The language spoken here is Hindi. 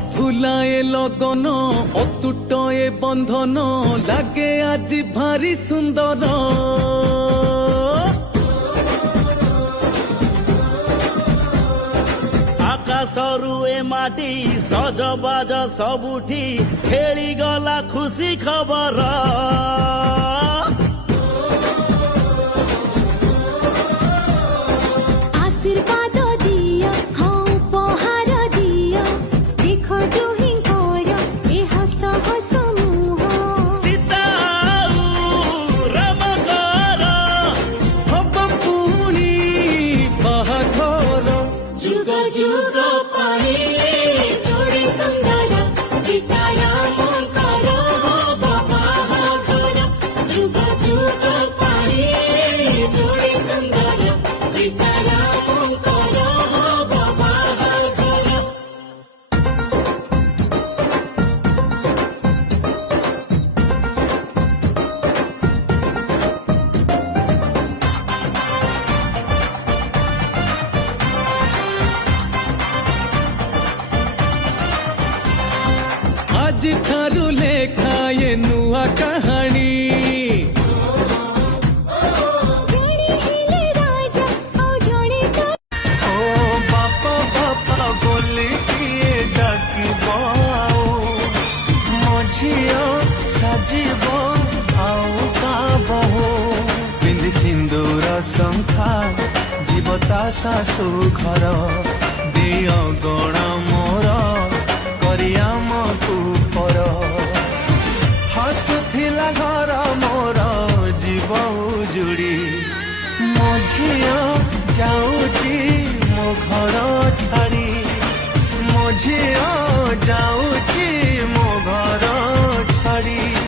অফুলায়ে লগন অতুটয়ে বন্ধন লাগে আজি ভারি সুন্দর। আকাশরু এ মাটি সজবাজ সবুঠি খেলি গলা খুশি খবর। आशीर्वाद दिया हाँ उपहार दिया देखो दुहिंकर ए हस हस मुह। सीता रामकर হব পুনি বাহাঘর। जुग जुग पाई जोड़ी सुंदर सीतारामकर बाहाघर। जुग जुग पाई जोड़ी सुंदर सीतारामकर बाहाघर। আজ ঠারু লেখা এ নুয়া কাহানি। ओ बापा बापा बोली किए डाकिब आओ मझिया साजिब आओ काबहो बिंदी सिंदूर शंखा जीवता शाशु घर देय गण मोर करियाम कुपर हसुथिला घर मोर जीव उजुड़ी मझिया जाऊची मो घर छाड़ी मझिया जाऊची